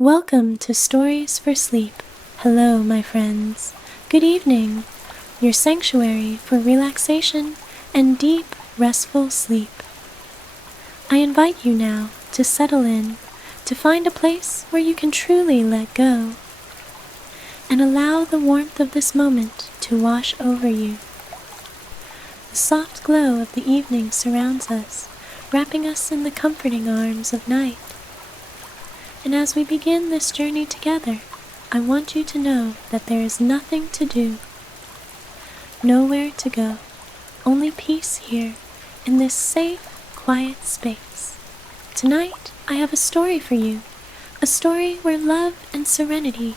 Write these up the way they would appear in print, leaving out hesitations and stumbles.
Welcome to Stories for Sleep. Hello, my friends. Good evening, your sanctuary for relaxation and deep, restful sleep. I invite you now to settle in, to find a place where you can truly let go, and allow the warmth of this moment to wash over you. The soft glow of the evening surrounds us, wrapping us in the comforting arms of night. And as we begin this journey together, I want you to know that there is nothing to do, nowhere to go, only peace here in this safe, quiet space. Tonight, I have a story for you, a story where love and serenity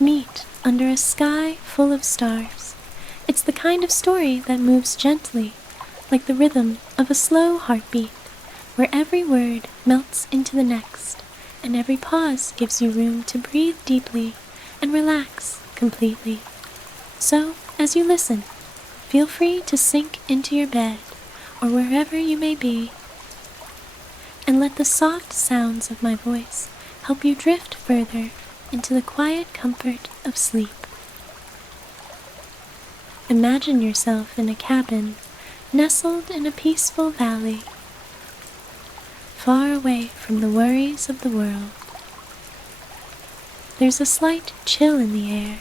meet under a sky full of stars. It's the kind of story that moves gently, like the rhythm of a slow heartbeat, where every word melts into the next, and every pause gives you room to breathe deeply and relax completely. So, as you listen, feel free to sink into your bed or wherever you may be, and let the soft sounds of my voice help you drift further into the quiet comfort of sleep. Imagine yourself in a cabin nestled in a peaceful valley, far away from the worries of the world. There's a slight chill in the air,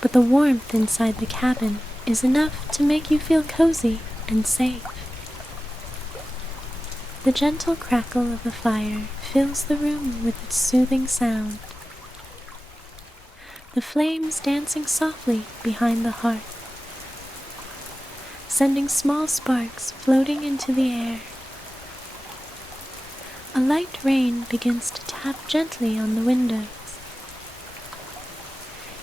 but the warmth inside the cabin is enough to make you feel cozy and safe. The gentle crackle of a fire fills the room with its soothing sound, the flames dancing softly behind the hearth, sending small sparks floating into the air. A light rain begins to tap gently on the windows,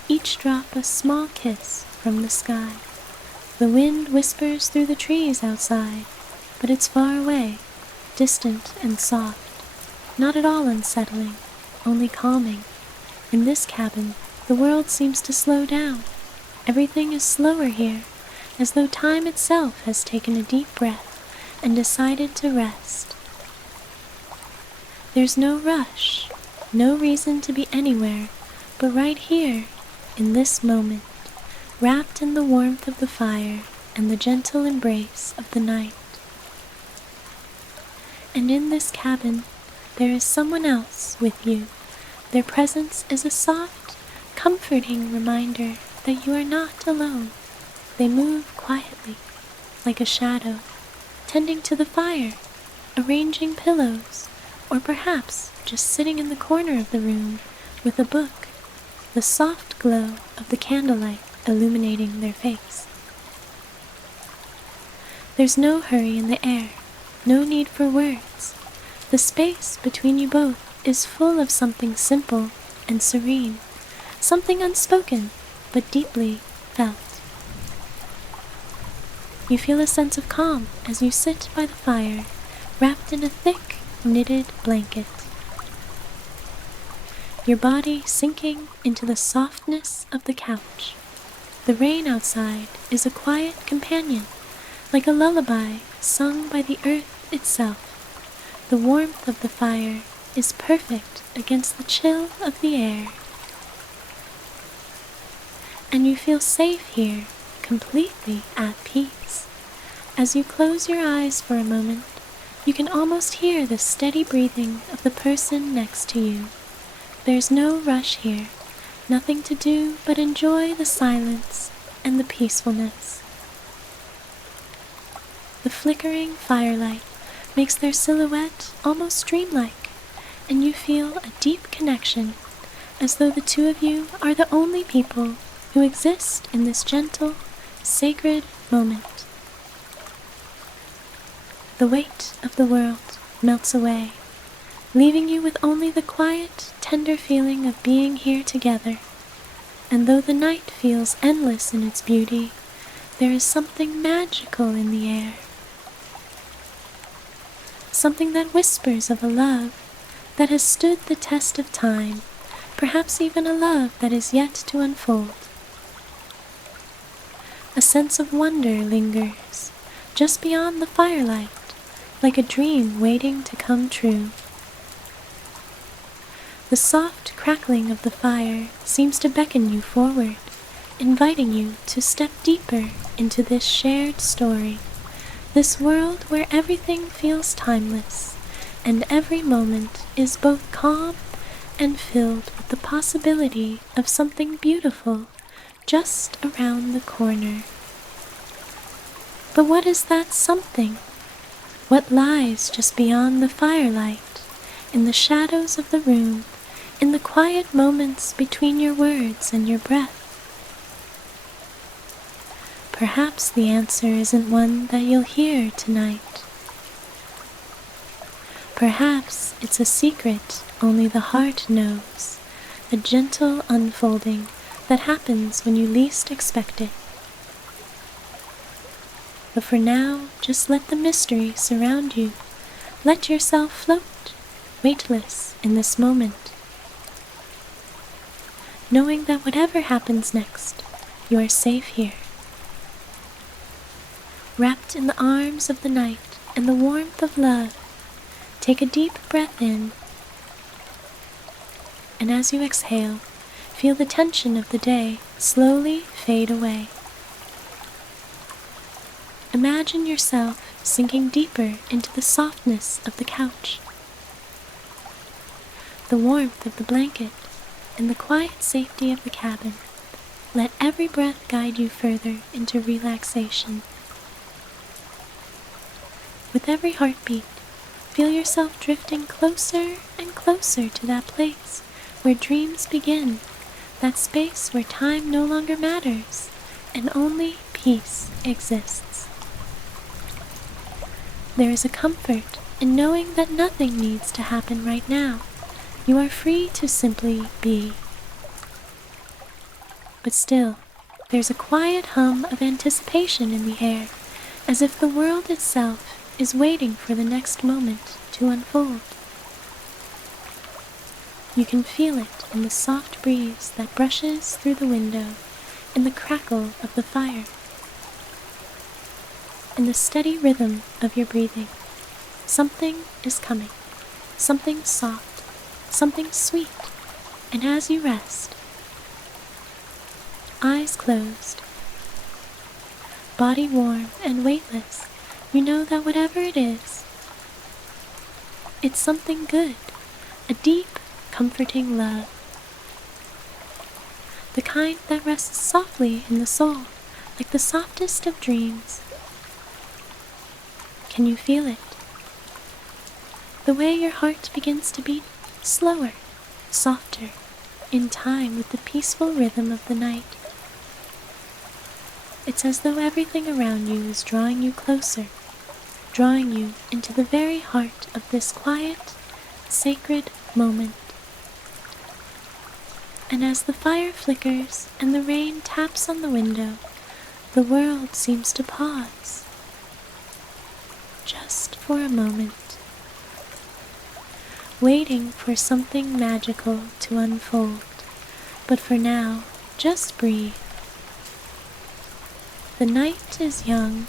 each drop a small kiss from the sky. The wind whispers through the trees outside, but it's far away, distant and soft, not at all unsettling, only calming. In this cabin, the world seems to slow down. Everything is slower here, as though time itself has taken a deep breath and decided to rest. There's no rush, no reason to be anywhere, but right here, in this moment, wrapped in the warmth of the fire and the gentle embrace of the night. And in this cabin, there is someone else with you. Their presence is a soft, comforting reminder that you are not alone. They move quietly, like a shadow, tending to the fire, arranging pillows, or perhaps just sitting in the corner of the room with a book, the soft glow of the candlelight illuminating their face. There's no hurry in the air, no need for words. The space between you both is full of something simple and serene, something unspoken but deeply felt. You feel a sense of calm as you sit by the fire, wrapped in a thick, knitted blanket, your body sinking into the softness of the couch. The rain outside is a quiet companion, like a lullaby sung by the earth itself. The warmth of the fire is perfect against the chill of the air, and you feel safe here, completely at peace. As you close your eyes for a moment, you can almost hear the steady breathing of the person next to you. There's no rush here, nothing to do but enjoy the silence and the peacefulness. The flickering firelight makes their silhouette almost dreamlike, and you feel a deep connection, as though the two of you are the only people who exist in this gentle, sacred moment. The weight of the world melts away, leaving you with only the quiet, tender feeling of being here together. And though the night feels endless in its beauty, there is something magical in the air. Something that whispers of a love that has stood the test of time, perhaps even a love that is yet to unfold. A sense of wonder lingers just beyond the firelight, like a dream waiting to come true. The soft crackling of the fire seems to beckon you forward, inviting you to step deeper into this shared story, this world where everything feels timeless, and every moment is both calm and filled with the possibility of something beautiful just around the corner. But what is that something? What lies just beyond the firelight, in the shadows of the room, in the quiet moments between your words and your breath? Perhaps the answer isn't one that you'll hear tonight. Perhaps it's a secret only the heart knows, a gentle unfolding that happens when you least expect it. But for now, just let the mystery surround you. Let yourself float, weightless in this moment, knowing that whatever happens next, you are safe here, wrapped in the arms of the night and the warmth of love. Take a deep breath in, and as you exhale, feel the tension of the day slowly fade away. Imagine yourself sinking deeper into the softness of the couch, the warmth of the blanket, and the quiet safety of the cabin. Let every breath guide you further into relaxation. With every heartbeat, feel yourself drifting closer and closer to that place where dreams begin, that space where time no longer matters and only peace exists. There is a comfort in knowing that nothing needs to happen right now. You are free to simply be. But still, there's a quiet hum of anticipation in the air, as if the world itself is waiting for the next moment to unfold. You can feel it in the soft breeze that brushes through the window, in the crackle of the fire, in the steady rhythm of your breathing. Something is coming, something soft, something sweet, and as you rest, eyes closed, body warm and weightless, you know that whatever it is, it's something good, a deep, comforting love, the kind that rests softly in the soul, like the softest of dreams. Can you feel it? The way your heart begins to beat slower, softer, in time with the peaceful rhythm of the night. It's as though everything around you is drawing you closer, drawing you into the very heart of this quiet, sacred moment. And as the fire flickers and the rain taps on the window, the world seems to pause, just for a moment, waiting for something magical to unfold. But for now, just breathe. The night is young,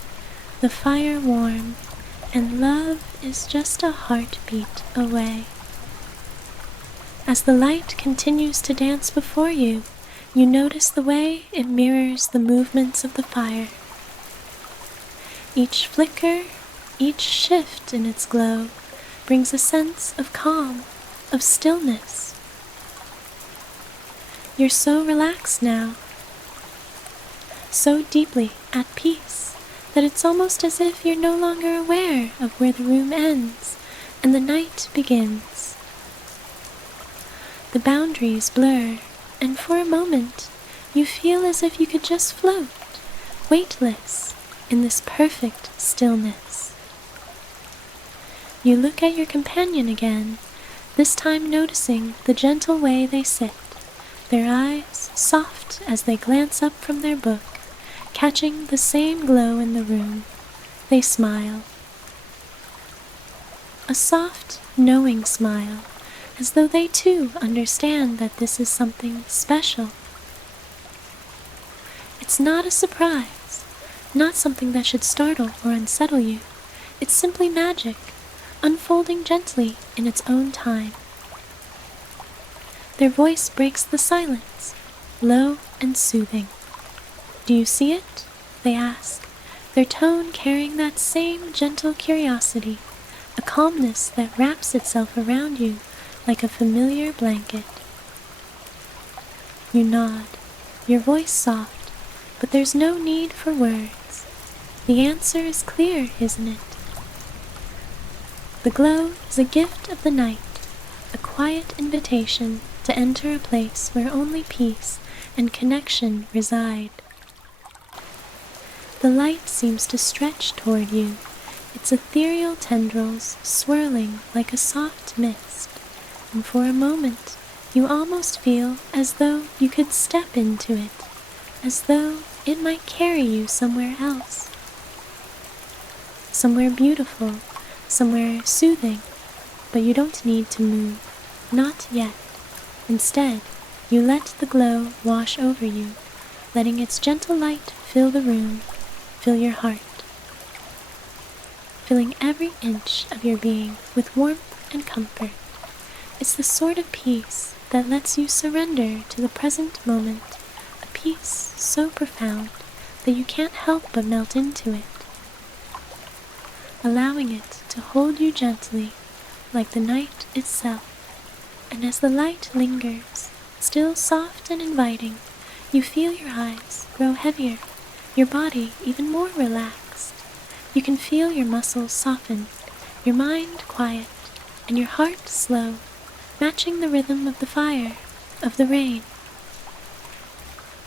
the fire warm, and love is just a heartbeat away. As the light continues to dance before you, you notice the way it mirrors the movements of the fire. Each flicker, each shift in its glow, brings a sense of calm, of stillness. You're so relaxed now, so deeply at peace, that it's almost as if you're no longer aware of where the room ends and the night begins. The boundaries blur, and for a moment, you feel as if you could just float, weightless, in this perfect stillness. You look at your companion again, this time noticing the gentle way they sit, their eyes soft as they glance up from their book, catching the same glow in the room. They smile. A soft, knowing smile, as though they too understand that this is something special. It's not a surprise, not something that should startle or unsettle you. It's simply magic, unfolding gently in its own time. Their voice breaks the silence, low and soothing. "Do you see it?" they ask, their tone carrying that same gentle curiosity, a calmness that wraps itself around you like a familiar blanket. You nod, your voice soft, but there's no need for words. The answer is clear, isn't it? The glow is a gift of the night, a quiet invitation to enter a place where only peace and connection reside. The light seems to stretch toward you, its ethereal tendrils swirling like a soft mist, and for a moment you almost feel as though you could step into it, as though it might carry you somewhere else. Somewhere beautiful, somewhere soothing, but you don't need to move, not yet. Instead, you let the glow wash over you, letting its gentle light fill the room, fill your heart, filling every inch of your being with warmth and comfort. It's the sort of peace that lets you surrender to the present moment, a peace so profound that you can't help but melt into it, allowing it to hold you gently like the night itself. And as the light lingers, still soft and inviting, you feel your eyes grow heavier, your body even more relaxed. You can feel your muscles soften, your mind quiet, and your heart slow, matching the rhythm of the fire, of the rain,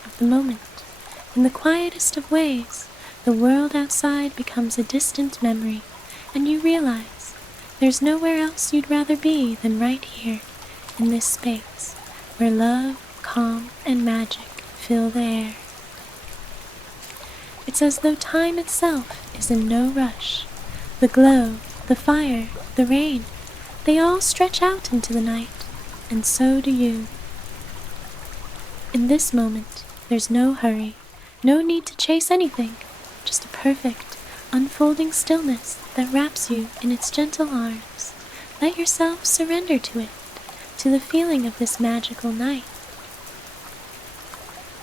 of the moment. In the quietest of ways, the world outside becomes a distant memory, and you realize there's nowhere else you'd rather be than right here, in this space, where love, calm, and magic fill the air. It's as though time itself is in no rush. The glow, the fire, the rain, they all stretch out into the night, and so do you. In this moment, there's no hurry, no need to chase anything, just a perfect, unfolding stillness that wraps you in its gentle arms. Let yourself surrender to it, to the feeling of this magical night.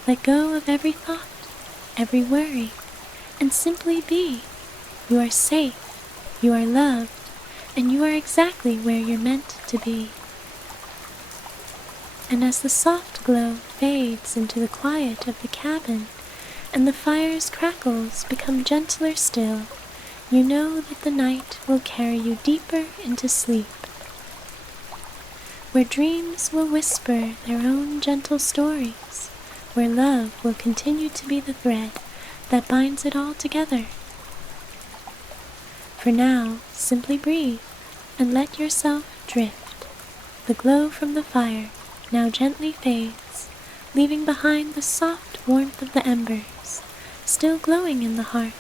Let go of every thought, every worry, and simply be. You are safe, you are loved, and you are exactly where you're meant to be. And as the soft glow fades into the quiet of the cabin, and the fire's crackles become gentler still, you know that the night will carry you deeper into sleep, where dreams will whisper their own gentle stories, where love will continue to be the thread that binds it all together. For now, simply breathe and let yourself drift. The glow from the fire now gently fades, leaving behind the soft warmth of the embers, still glowing in the hearth.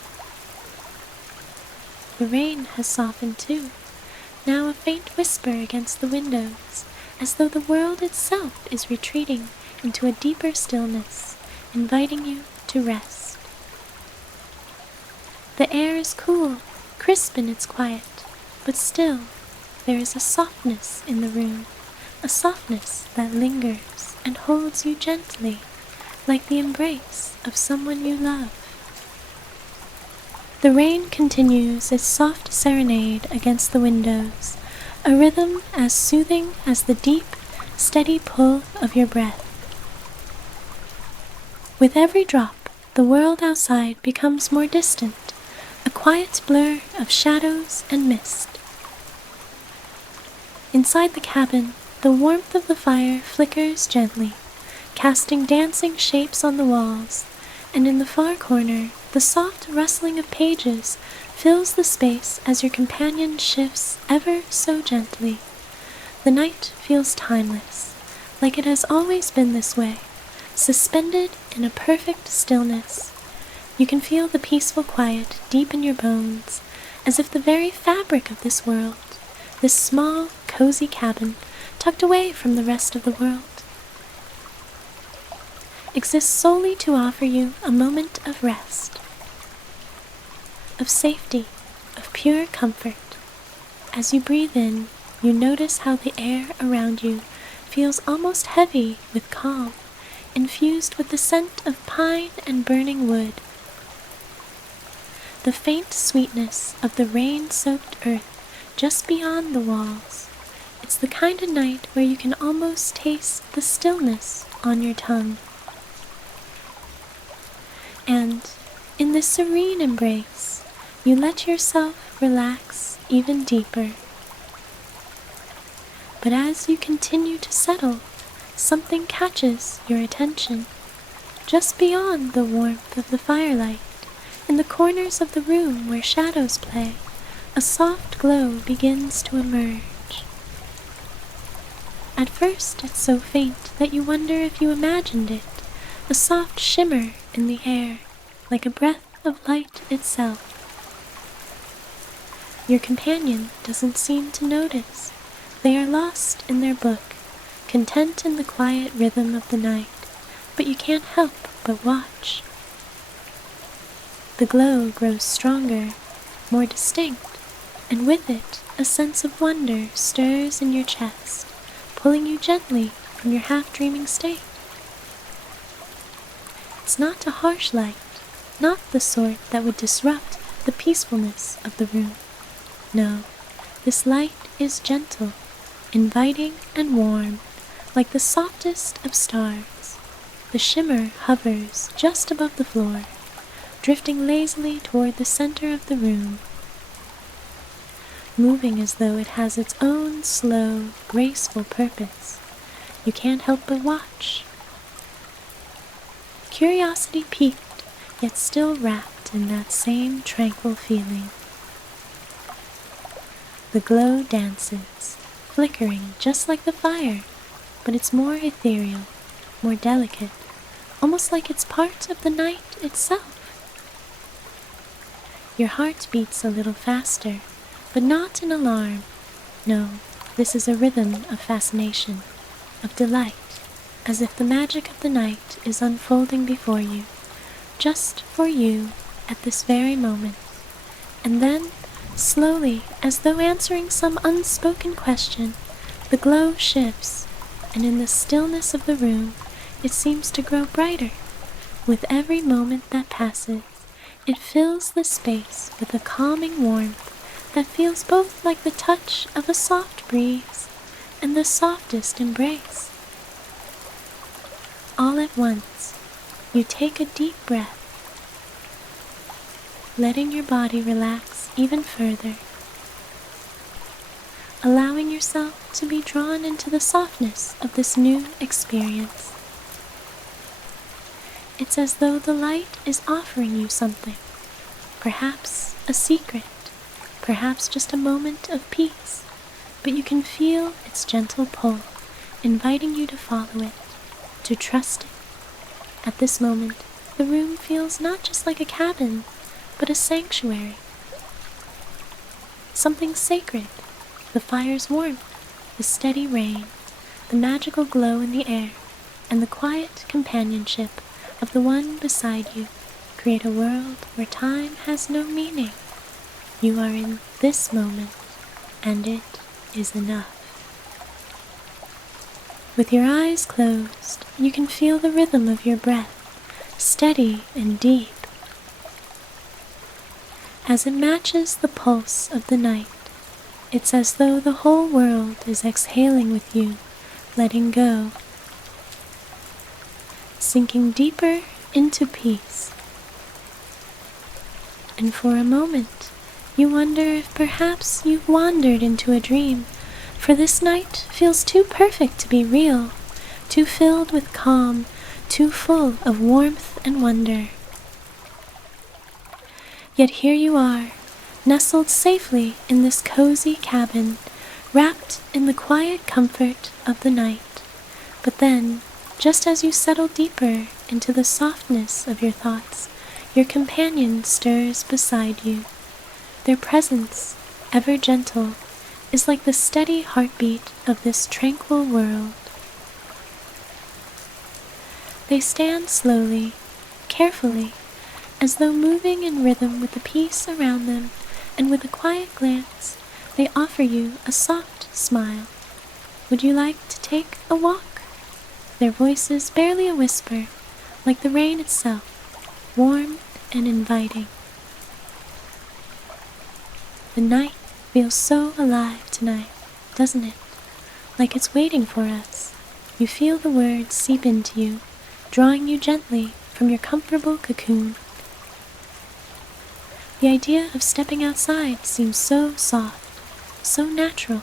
The rain has softened too, now a faint whisper against the windows, as though the world itself is retreating into a deeper stillness, inviting you to rest. The air is cool, crisp in its quiet, but still there is a softness in the room, a softness that lingers and holds you gently, like the embrace of someone you love. The rain continues its soft serenade against the windows, a rhythm as soothing as the deep, steady pull of your breath. With every drop, the world outside becomes more distant, a quiet blur of shadows and mist. Inside the cabin, the warmth of the fire flickers gently, casting dancing shapes on the walls, and in the far corner, the soft rustling of pages fills the space as your companion shifts ever so gently. The night feels timeless, like it has always been this way, suspended in a perfect stillness. You can feel the peaceful quiet deep in your bones, as if the very fabric of this world, this small, cozy cabin, tucked away from the rest of the world, exists solely to offer you a moment of rest, of safety, of pure comfort. As you breathe in, you notice how the air around you feels almost heavy with calm, infused with the scent of pine and burning wood. The faint sweetness of the rain-soaked earth just beyond the walls. It's the kind of night where you can almost taste the stillness on your tongue. And in this serene embrace, you let yourself relax even deeper. But as you continue to settle, something catches your attention. Just beyond the warmth of the firelight, in the corners of the room where shadows play, a soft glow begins to emerge. At first it's so faint that you wonder if you imagined it, a soft shimmer in the air, like a breath of light itself. Your companion doesn't seem to notice. They are lost in their book, content in the quiet rhythm of the night, but you can't help but watch. The glow grows stronger, more distinct, and with it a sense of wonder stirs in your chest, pulling you gently from your half-dreaming state. It's not a harsh light, not the sort that would disrupt the peacefulness of the room. No, this light is gentle, inviting and warm, like the softest of stars. The shimmer hovers just above the floor, drifting lazily toward the center of the room, moving as though it has its own slow, graceful purpose. You can't help but watch. Curiosity piqued, yet still wrapped in that same tranquil feeling. The glow dances, flickering just like the fire, but it's more ethereal, more delicate, almost like it's part of the night itself. Your heart beats a little faster, but not in alarm. No, this is a rhythm of fascination, of delight, as if the magic of the night is unfolding before you, just for you at this very moment. And then, slowly, as though answering some unspoken question, the glow shifts, and in the stillness of the room, it seems to grow brighter. With every moment that passes, it fills the space with a calming warmth that feels both like the touch of a soft breeze and the softest embrace. All at once, you take a deep breath, letting your body relax even further, allowing yourself to be drawn into the softness of this new experience. It's as though the light is offering you something, perhaps a secret, perhaps just a moment of peace, but you can feel its gentle pull, inviting you to follow it, to trust it. At this moment, the room feels not just like a cabin, but a sanctuary. Something sacred, the fire's warmth, the steady rain, the magical glow in the air, and the quiet companionship of the one beside you create a world where time has no meaning. You are in this moment, and it is enough. With your eyes closed, you can feel the rhythm of your breath, steady and deep, as it matches the pulse of the night. It's as though the whole world is exhaling with you, letting go, sinking deeper into peace. And for a moment, you wonder if perhaps you've wandered into a dream, for this night feels too perfect to be real, too filled with calm, too full of warmth and wonder. Yet here you are, nestled safely in this cozy cabin, wrapped in the quiet comfort of the night. But then, just as you settle deeper into the softness of your thoughts, your companion stirs beside you. Their presence, ever gentle, is like the steady heartbeat of this tranquil world. They stand slowly, carefully, as though moving in rhythm with the peace around them, and with a quiet glance, they offer you a soft smile. Would you like to take a walk? Their voices barely a whisper, like the rain itself, warm and inviting. The night feels so alive tonight, doesn't it? Like it's waiting for us. You feel the words seep into you, drawing you gently from your comfortable cocoon. The idea of stepping outside seems so soft, so natural.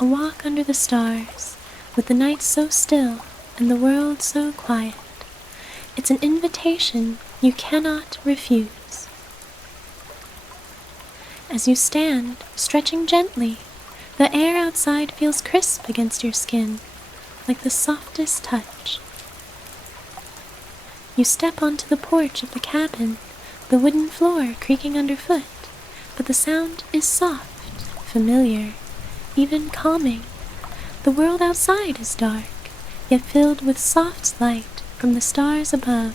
A walk under the stars, with the night so still and the world so quiet. It's an invitation you cannot refuse. As you stand, stretching gently, the air outside feels crisp against your skin, like the softest touch. You step onto the porch of the cabin, the wooden floor creaking underfoot, but the sound is soft, familiar, even calming. The world outside is dark, yet filled with soft light from the stars above,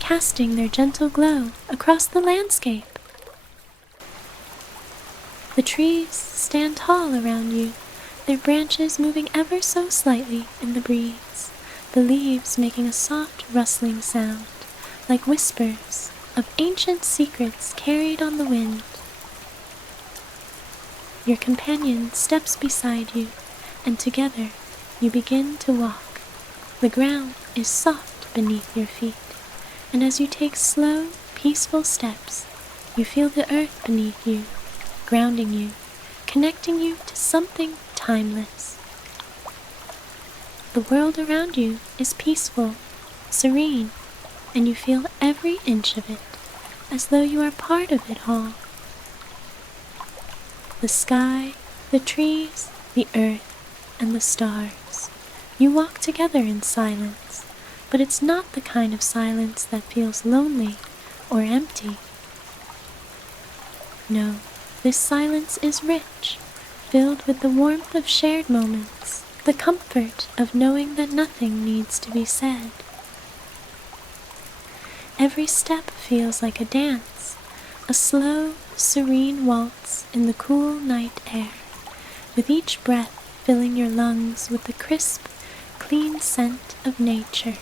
casting their gentle glow across the landscape. The trees stand tall around you, their branches moving ever so slightly in the breeze, the leaves making a soft rustling sound, like whispers of ancient secrets carried on the wind. Your companion steps beside you, and together you begin to walk. The ground is soft beneath your feet, and as you take slow, peaceful steps, you feel the earth beneath you, grounding you, connecting you to something timeless. The world around you is peaceful, serene, and you feel every inch of it, as though you are part of it all. The sky, the trees, the earth, and the stars. You walk together in silence, but it's not the kind of silence that feels lonely or empty. No, this silence is rich, filled with the warmth of shared moments, the comfort of knowing that nothing needs to be said. Every step feels like a dance, a slow, serene waltz in the cool night air, with each breath filling your lungs with the crisp, clean scent of nature.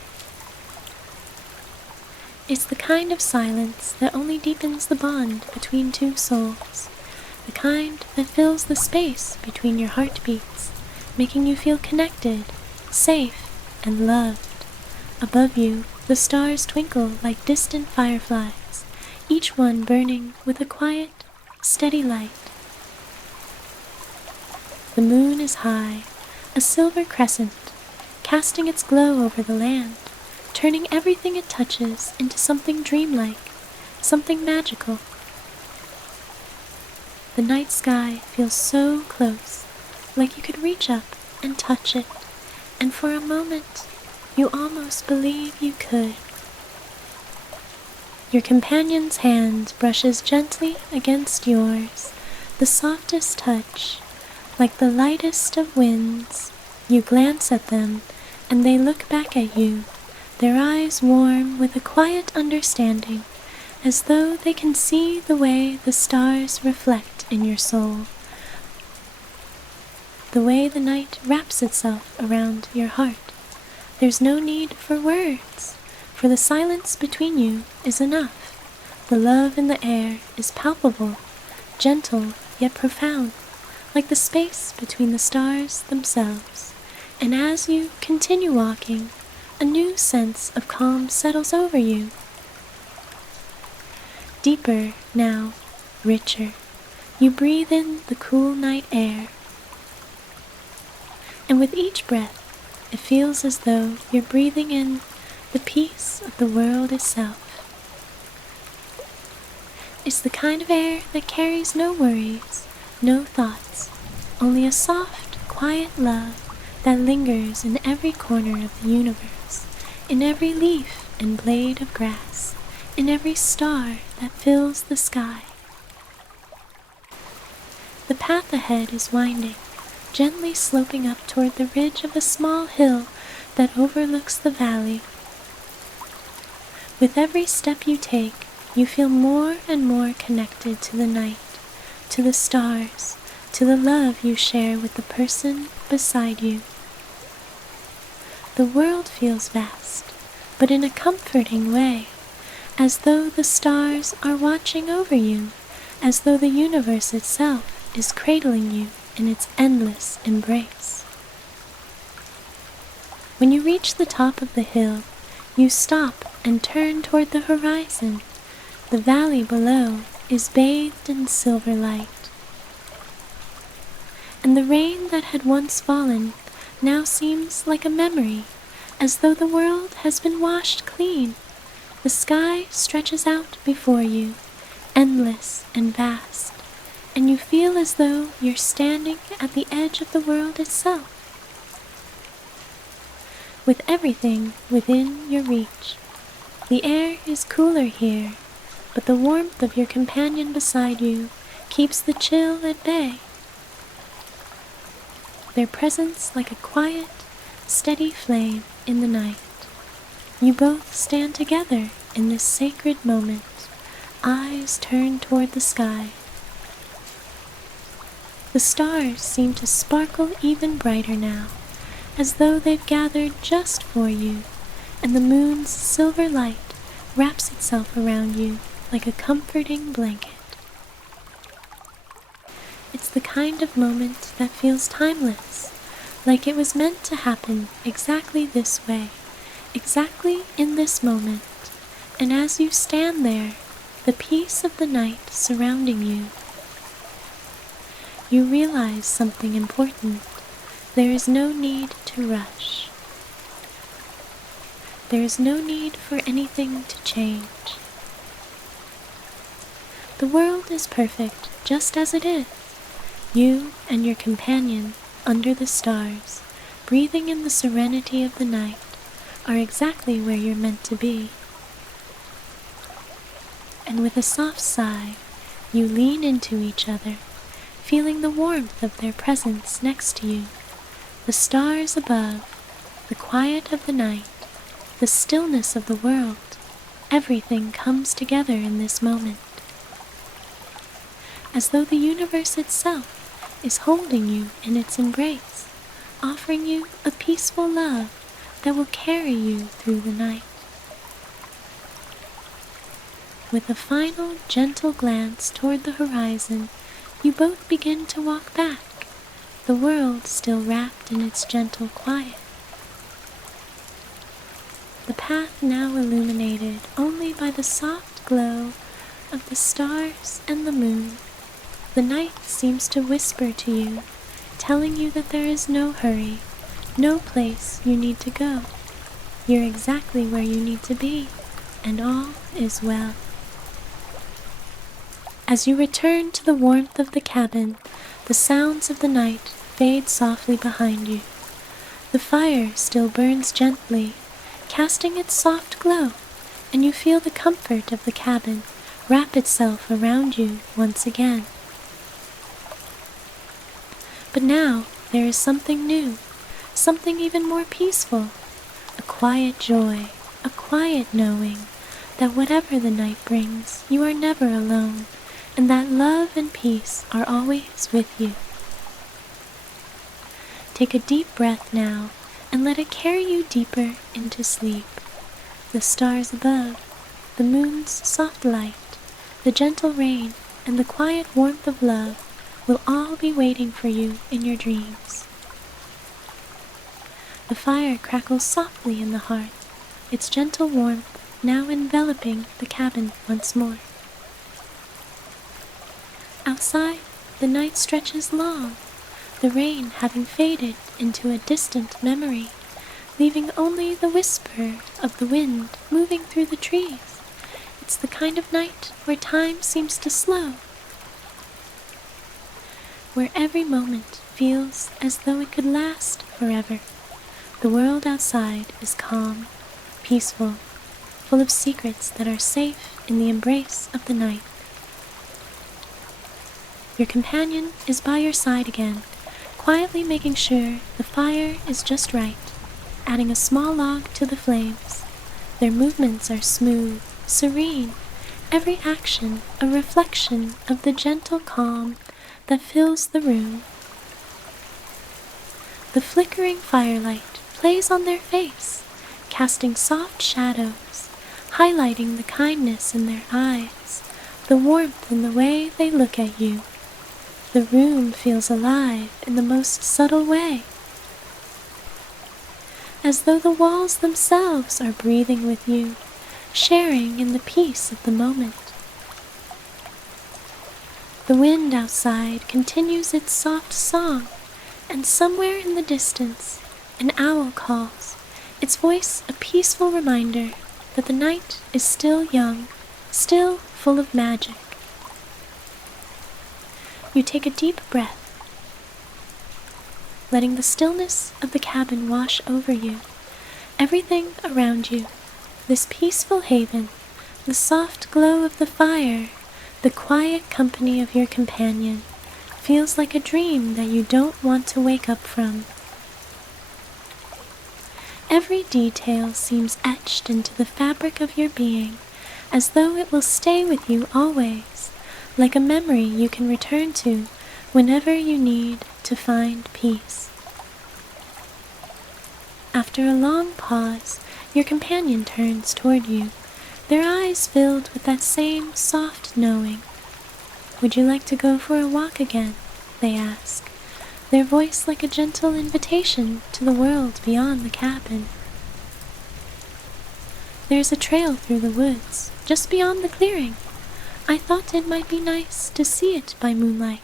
It's the kind of silence that only deepens the bond between two souls, the kind that fills the space between your heartbeats, making you feel connected, safe, and loved. Above you, the stars twinkle like distant fireflies, each one burning with a quiet, steady light. The moon is high, a silver crescent, casting its glow over the land, turning everything it touches into something dreamlike, something magical. The night sky feels so close, like you could reach up and touch it, and for a moment, you almost believe you could. Your companion's hand brushes gently against yours, the softest touch, like the lightest of winds. You glance at them, and they look back at you, their eyes warm with a quiet understanding, as though they can see the way the stars reflect in your soul, the way the night wraps itself around your heart. There's no need for words, for the silence between you is enough. The love in the air is palpable, gentle yet profound, like the space between the stars themselves. And as you continue walking, a new sense of calm settles over you. Deeper now, richer, you breathe in the cool night air. And with each breath, it feels as though you're breathing in the peace of the world itself. It's the kind of air that carries no worries, no thoughts, only a soft, quiet love that lingers in every corner of the universe, in every leaf and blade of grass, in every star that fills the sky. The path ahead is winding, gently sloping up toward the ridge of a small hill that overlooks the valley. With every step you take, you feel more and more connected to the night, to the stars, to the love you share with the person beside you. The world feels vast, but in a comforting way, as though the stars are watching over you, as though the universe itself is cradling you in its endless embrace. When you reach the top of the hill, you stop and turn toward the horizon. The valley below is bathed in silver light, and the rain that had once fallen now seems like a memory, as though the world has been washed clean. The sky stretches out before you, endless and vast, and you feel as though you're standing at the edge of the world itself, with everything within your reach. The air is cooler here, but the warmth of your companion beside you keeps the chill at bay. Their presence like a quiet, steady flame in the night. You both stand together in this sacred moment, eyes turned toward the sky. The stars seem to sparkle even brighter now, as though they've gathered just for you, and the moon's silver light wraps itself around you like a comforting blanket. It's the kind of moment that feels timeless, like it was meant to happen exactly this way, exactly in this moment, and as you stand there, the peace of the night surrounding you, you realize something important. There is no need to rush. There is no need for anything to change. The world is perfect just as it is. You and your companion, under the stars, breathing in the serenity of the night, are exactly where you're meant to be. And with a soft sigh, you lean into each other, feeling the warmth of their presence next to you, the stars above, the quiet of the night, the stillness of the world. Everything comes together in this moment, as though the universe itself is holding you in its embrace, offering you a peaceful love that will carry you through the night. With a final gentle glance toward the horizon, you both begin to walk back, the world still wrapped in its gentle quiet. The path now illuminated only by the soft glow of the stars and the moon. The night seems to whisper to you, telling you that there is no hurry, no place you need to go. You're exactly where you need to be, and all is well. As you return to the warmth of the cabin, the sounds of the night fade softly behind you. The fire still burns gently, casting its soft glow, and you feel the comfort of the cabin wrap itself around you once again. But now there is something new, something even more peaceful, a quiet joy, a quiet knowing that whatever the night brings, you are never alone, and that love and peace are always with you. Take a deep breath now and let it carry you deeper into sleep. The stars above, the moon's soft light, the gentle rain, and the quiet warmth of love will all be waiting for you in your dreams. The fire crackles softly in the hearth, its gentle warmth now enveloping the cabin once more. Outside, the night stretches long, the rain having faded into a distant memory, leaving only the whisper of the wind moving through the trees. It's the kind of night where time seems to slow, where every moment feels as though it could last forever. The world outside is calm, peaceful, full of secrets that are safe in the embrace of the night. Your companion is by your side again, quietly making sure the fire is just right, adding a small log to the flames. Their movements are smooth, serene, every action a reflection of the gentle calm that fills the room. The flickering firelight plays on their face, casting soft shadows, highlighting the kindness in their eyes, the warmth in the way they look at you. The room feels alive in the most subtle way, as though the walls themselves are breathing with you, sharing in the peace of the moment. The wind outside continues its soft song, and somewhere in the distance, an owl calls, its voice a peaceful reminder that the night is still young, still full of magic. You take a deep breath, letting the stillness of the cabin wash over you, everything around you, this peaceful haven, the soft glow of the fire, the quiet company of your companion, feels like a dream that you don't want to wake up from. Every detail seems etched into the fabric of your being, as though it will stay with you always, like a memory you can return to whenever you need to find peace. After a long pause, your companion turns toward you, their eyes filled with that same soft knowing. "Would you like to go for a walk again?" they ask, their voice like a gentle invitation to the world beyond the cabin. "There's a trail through the woods, just beyond the clearing. I thought it might be nice to see it by moonlight."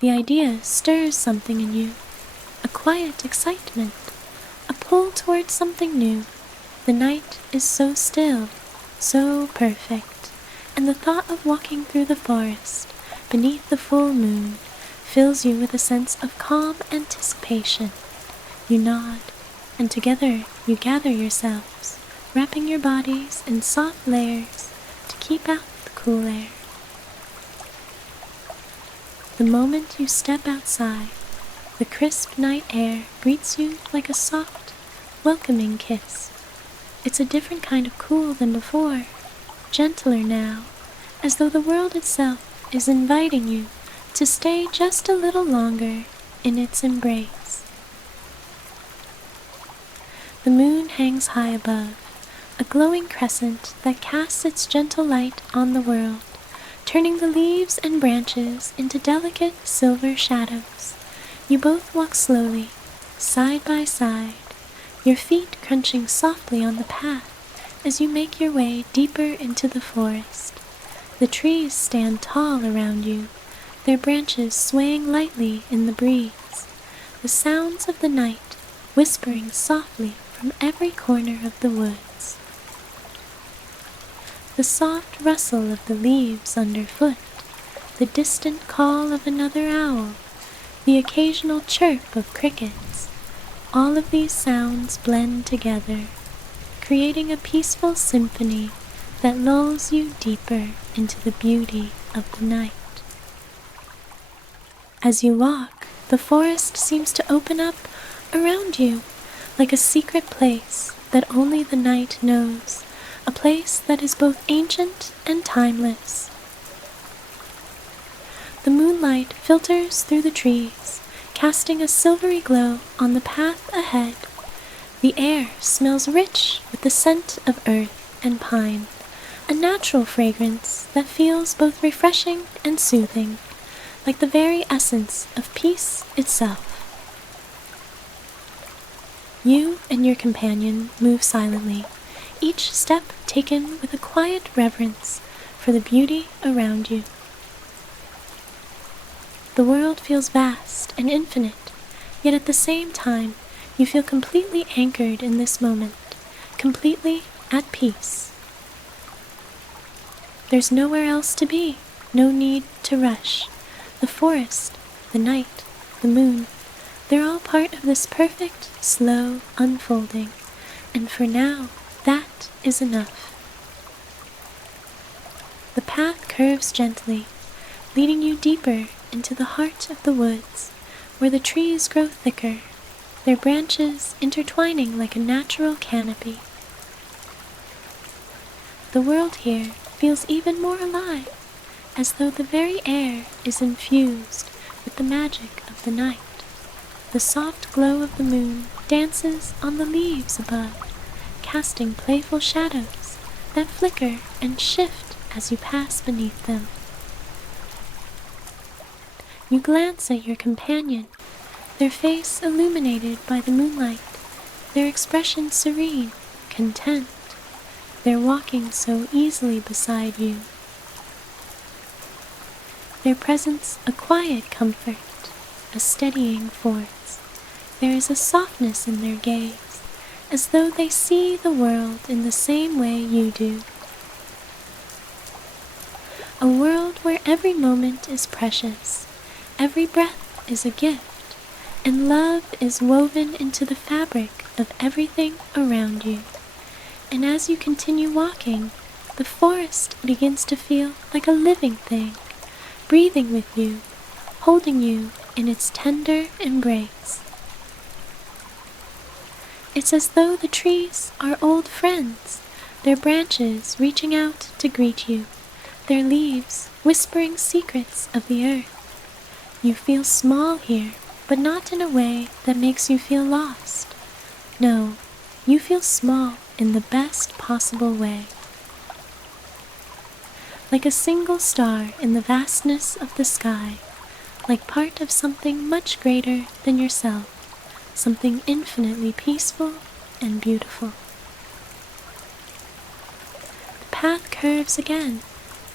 The idea stirs something in you, a quiet excitement, a pull towards something new. The night is so still, so perfect, and the thought of walking through the forest beneath the full moon fills you with a sense of calm anticipation. You nod, and together you gather yourselves, wrapping your bodies in soft layers to keep out the cool air. The moment you step outside, the crisp night air greets you like a soft, welcoming kiss. It's a different kind of cool than before, gentler now, as though the world itself is inviting you to stay just a little longer in its embrace. The moon hangs high above, a glowing crescent that casts its gentle light on the world, turning the leaves and branches into delicate silver shadows. You both walk slowly, side by side, your feet crunching softly on the path as you make your way deeper into the forest. The trees stand tall around you, their branches swaying lightly in the breeze, the sounds of the night whispering softly from every corner of the woods. The soft rustle of the leaves underfoot, the distant call of another owl, the occasional chirp of crickets, all of these sounds blend together, creating a peaceful symphony that lulls you deeper into the beauty of the night. As you walk, the forest seems to open up around you like a secret place that only the night knows, a place that is both ancient and timeless. The moonlight filters through the trees, casting a silvery glow on the path ahead. The air smells rich with the scent of earth and pine, a natural fragrance that feels both refreshing and soothing, like the very essence of peace itself. You and your companion move silently, each step taken with a quiet reverence for the beauty around you. The world feels vast and infinite, yet at the same time you feel completely anchored in this moment, completely at peace. There's nowhere else to be, no need to rush. The forest, the night, the moon, they're all part of this perfect, slow unfolding, and for now, that is enough. The path curves gently, leading you deeper into the heart of the woods, where the trees grow thicker, their branches intertwining like a natural canopy. The world here feels even more alive, as though the very air is infused with the magic of the night. The soft glow of the moon dances on the leaves above, casting playful shadows that flicker and shift as you pass beneath them. You glance at your companion, their face illuminated by the moonlight, their expression serene, content. They're walking so easily beside you. Their presence a quiet comfort, a steadying force. There is a softness in their gaze, as though they see the world in the same way you do. A world where every moment is precious, every breath is a gift, and love is woven into the fabric of everything around you. And as you continue walking, the forest begins to feel like a living thing, breathing with you, holding you in its tender embrace. It's as though the trees are old friends, their branches reaching out to greet you, their leaves whispering secrets of the earth. You feel small here, but not in a way that makes you feel lost. No, you feel small in the best possible way. Like a single star in the vastness of the sky, like part of something much greater than yourself, something infinitely peaceful and beautiful. The path curves again,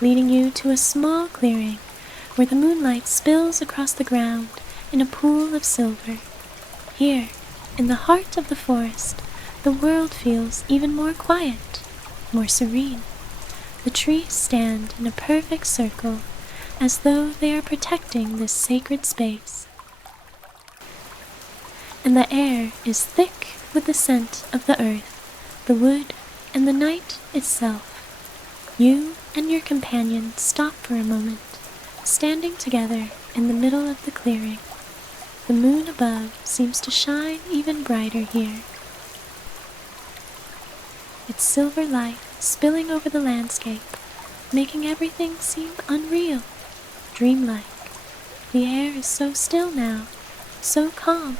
leading you to a small clearing where the moonlight spills across the ground in a pool of silver. Here, in the heart of the forest, the world feels even more quiet, more serene. The trees stand in a perfect circle, as though they are protecting this sacred space. And the air is thick with the scent of the earth, the wood, and the night itself. You and your companion stop for a moment, standing together in the middle of the clearing. The moon above seems to shine even brighter here. Its silver light spilling over the landscape, making everything seem unreal, dreamlike. The air is so still now, so calm,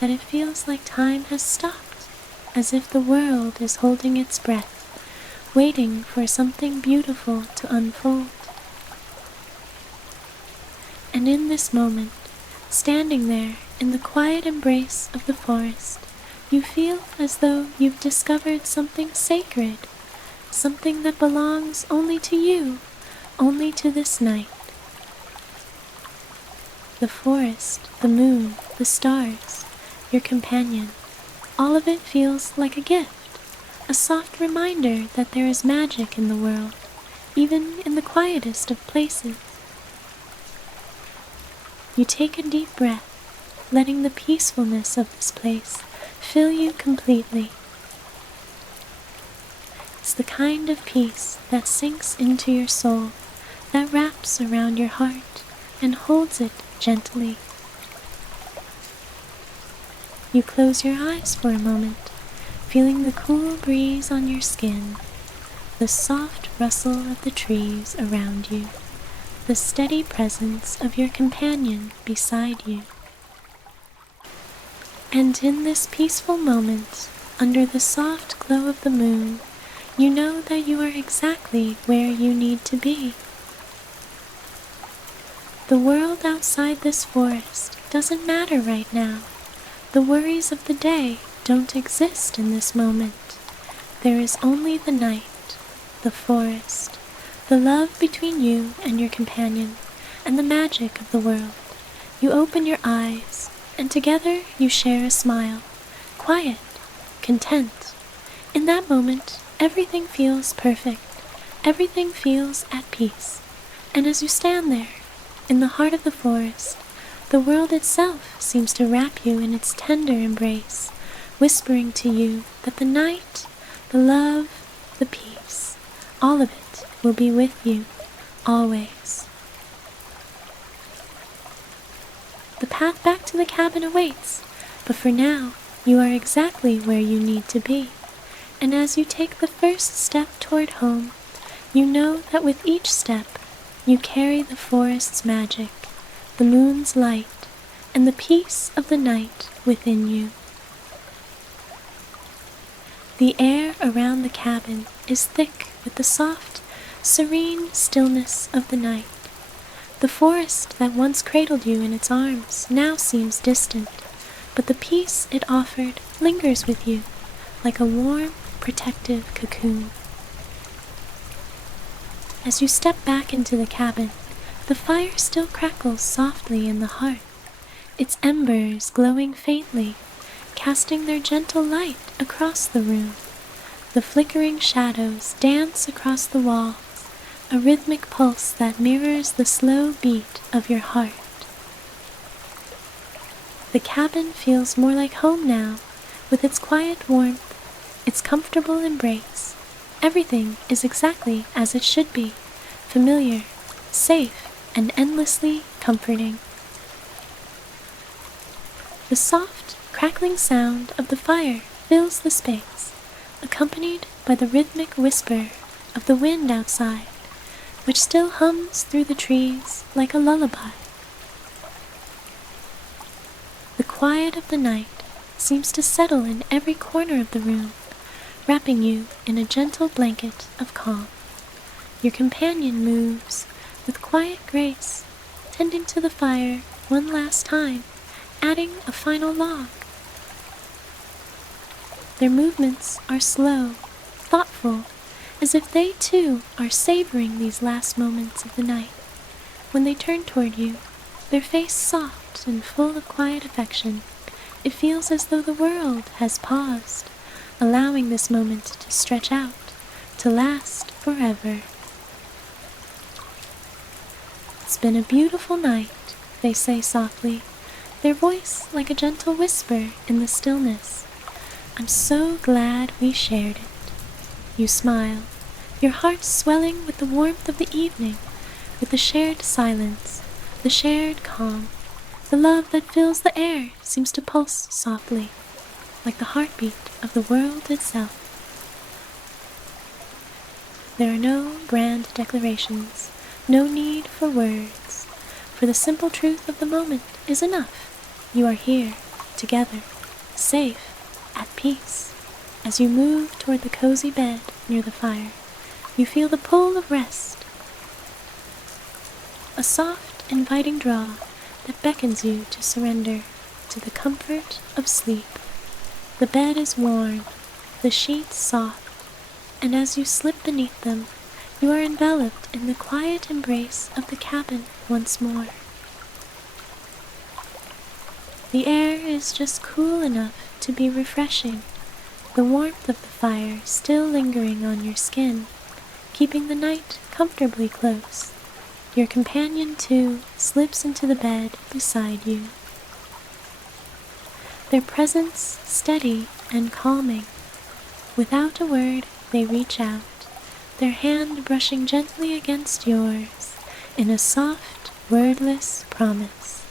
that it feels like time has stopped, as if the world is holding its breath, waiting for something beautiful to unfold. And in this moment, standing there in the quiet embrace of the forest, you feel as though you've discovered something sacred, something that belongs only to you, only to this night. The forest, the moon, the stars, your companion, all of it feels like a gift, a soft reminder that there is magic in the world, even in the quietest of places. You take a deep breath, letting the peacefulness of this place fill you completely. It's the kind of peace that sinks into your soul, that wraps around your heart and holds it gently. You close your eyes for a moment, feeling the cool breeze on your skin, the soft rustle of the trees around you, the steady presence of your companion beside you. And in this peaceful moment, under the soft glow of the moon, you know that you are exactly where you need to be. The world outside this forest doesn't matter right now. The worries of the day don't exist in this moment. There is only the night, the forest, the love between you and your companion, and the magic of the world. You open your eyes, and together you share a smile, quiet, content. In that moment, everything feels perfect. Everything feels at peace. And as you stand there, in the heart of the forest, the world itself seems to wrap you in its tender embrace, whispering to you that the night, the love, the peace, all of it will be with you, always. The path back to the cabin awaits, but for now, you are exactly where you need to be. And as you take the first step toward home, you know that with each step, you carry the forest's magic, the moon's light, and the peace of the night within you. The air around the cabin is thick with the soft, serene stillness of the night. The forest that once cradled you in its arms now seems distant, but the peace it offered lingers with you like a warm, protective cocoon. As you step back into the cabin, the fire still crackles softly in the hearth, its embers glowing faintly, casting their gentle light across the room. The flickering shadows dance across the walls, a rhythmic pulse that mirrors the slow beat of your heart. The cabin feels more like home now, with its quiet warmth, its comfortable embrace. Everything is exactly as it should be, familiar, safe, and endlessly comforting. The soft, crackling sound of the fire fills the space, accompanied by the rhythmic whisper of the wind outside, which still hums through the trees like a lullaby. The quiet of the night seems to settle in every corner of the room, wrapping you in a gentle blanket of calm. Your companion moves with quiet grace, tending to the fire one last time, adding a final log. Their movements are slow, thoughtful, as if they too are savoring these last moments of the night. When they turn toward you, their face soft and full of quiet affection, it feels as though the world has paused, allowing this moment to stretch out, to last forever. It's been a beautiful night, they say softly, their voice like a gentle whisper in the stillness. I'm so glad we shared it. You smile, your heart swelling with the warmth of the evening, with the shared silence, the shared calm. The love that fills the air seems to pulse softly, like the heartbeat of the world itself. There are no grand declarations, no need for words, for the simple truth of the moment is enough. You are here, together, safe, at peace. As you move toward the cozy bed near the fire, you feel the pull of rest, a soft, inviting draw that beckons you to surrender to the comfort of sleep. The bed is warm, the sheets soft, and as you slip beneath them, you are enveloped in the quiet embrace of the cabin once more. The air is just cool enough to be refreshing, the warmth of the fire still lingering on your skin, keeping the night comfortably close. Your companion, too, slips into the bed beside you. Their presence steady and calming. Without a word, they reach out, their hand brushing gently against yours in a soft, wordless promise.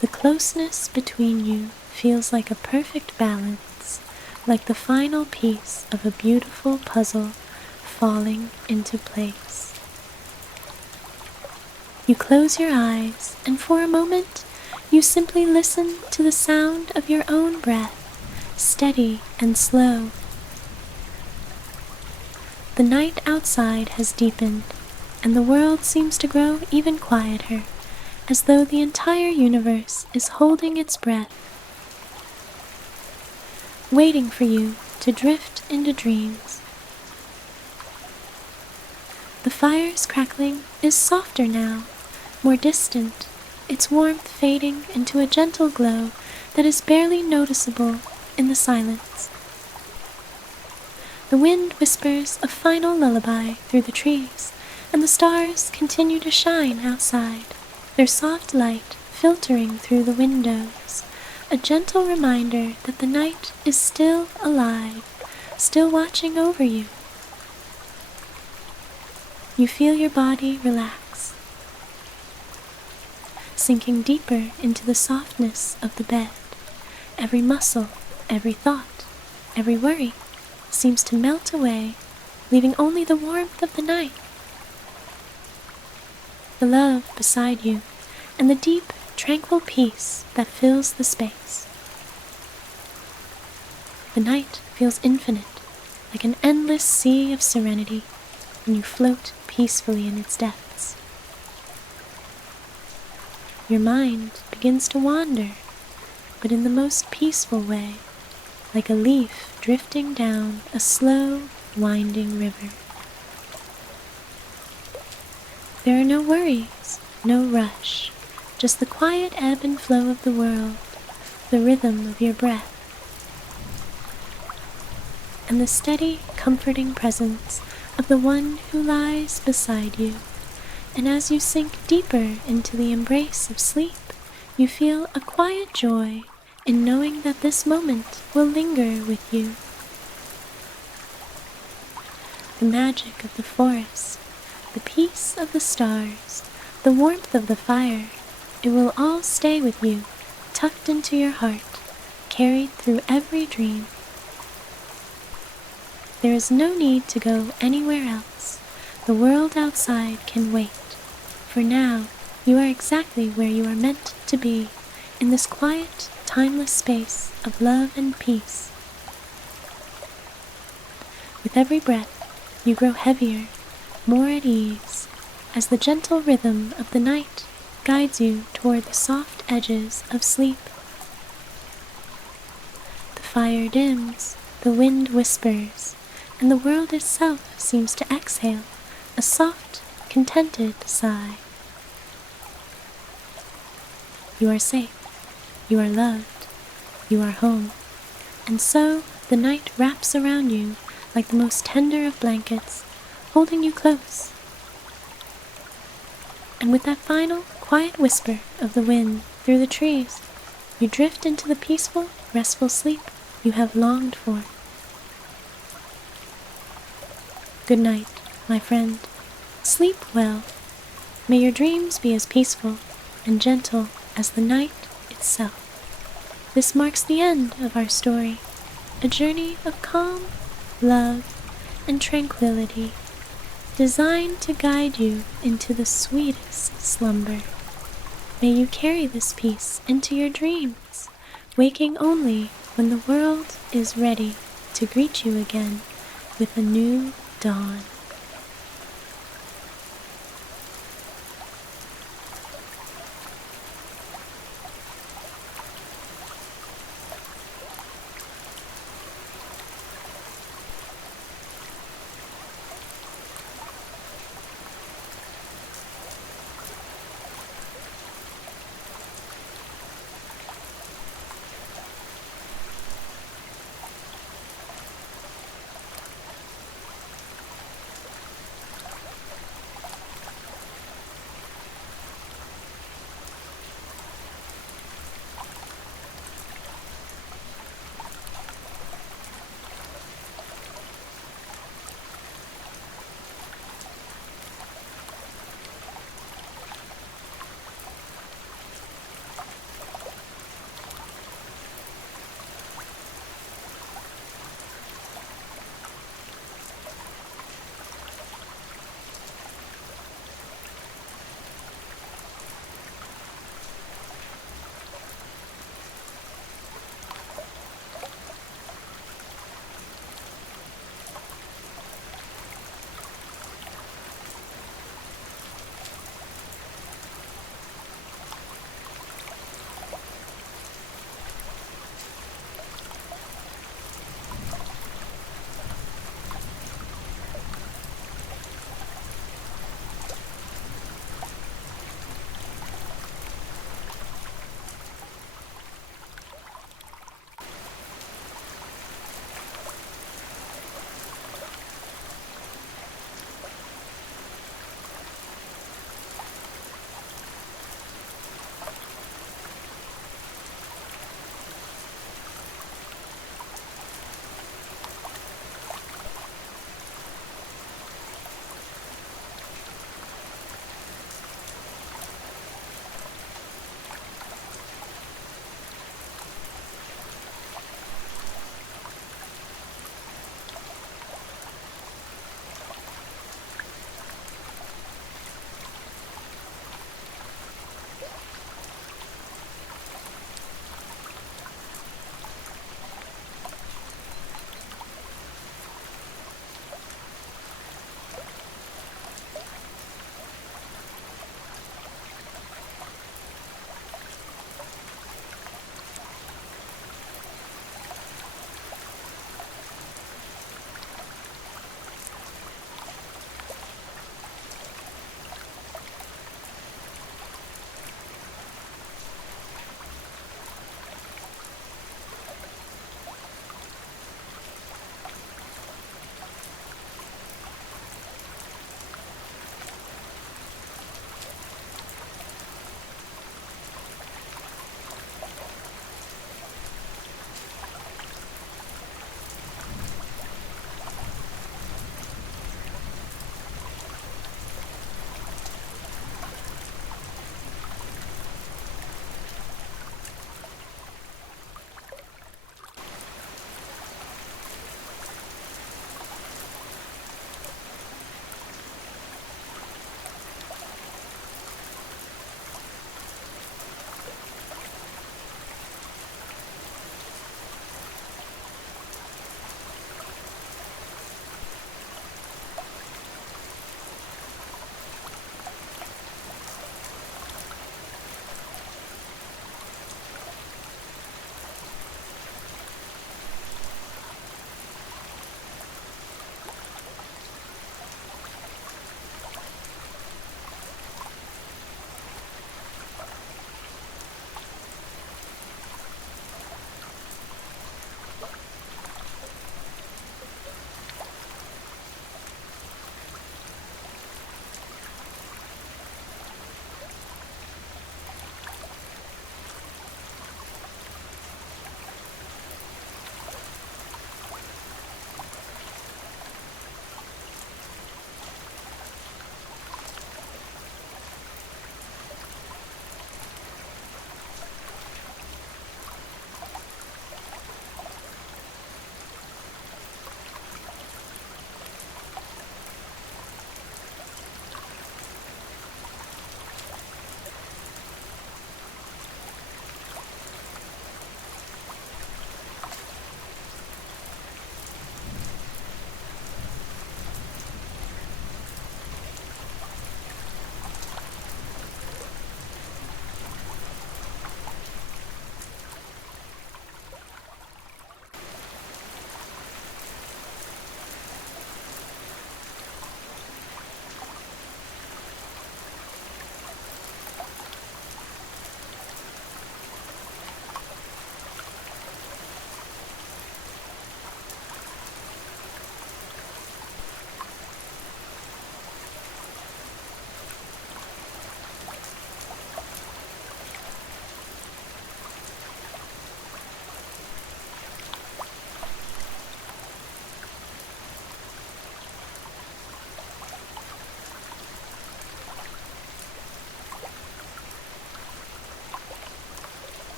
The closeness between you feels like a perfect balance, like the final piece of a beautiful puzzle falling into place. You close your eyes, and for a moment, you simply listen to the sound of your own breath, steady and slow. The night outside has deepened, and the world seems to grow even quieter, as though the entire universe is holding its breath, waiting for you to drift into dreams. The fire's crackling is softer now, more distant, its warmth fading into a gentle glow that is barely noticeable in the silence. The wind whispers a final lullaby through the trees, and the stars continue to shine outside, their soft light filtering through the windows, a gentle reminder that the night is still alive, still watching over you. You feel your body relax, sinking deeper into the softness of the bed. Every muscle, every thought, every worry seems to melt away, leaving only the warmth of the night, the love beside you, and the deep, tranquil peace that fills the space. The night feels infinite, like an endless sea of serenity, and you float peacefully in its depths. Your mind begins to wander, but in the most peaceful way, like a leaf drifting down a slow, winding river. There are no worries, no rush, just the quiet ebb and flow of the world, the rhythm of your breath, and the steady, comforting presence of the one who lies beside you. And as you sink deeper into the embrace of sleep, you feel a quiet joy in knowing that this moment will linger with you. The magic of the forest, the peace of the stars, the warmth of the fire, it will all stay with you, tucked into your heart, carried through every dream. There is no need to go anywhere else. The world outside can wait. For now, you are exactly where you are meant to be, in this quiet, timeless space of love and peace. With every breath, you grow heavier, more at ease, as the gentle rhythm of the night guides you toward the soft edges of sleep. The fire dims, the wind whispers, and the world itself seems to exhale a soft, contented sigh. You are safe, you are loved, you are home, and so the night wraps around you like the most tender of blankets, holding you close. And with that final, quiet whisper of the wind through the trees, you drift into the peaceful, restful sleep you have longed for. Good night, my friend. Sleep well. May your dreams be as peaceful and gentle as the night itself. This marks the end of our story, a journey of calm, love, and tranquility, designed to guide you into the sweetest slumber. May you carry this peace into your dreams, waking only when the world is ready to greet you again with a new dawn.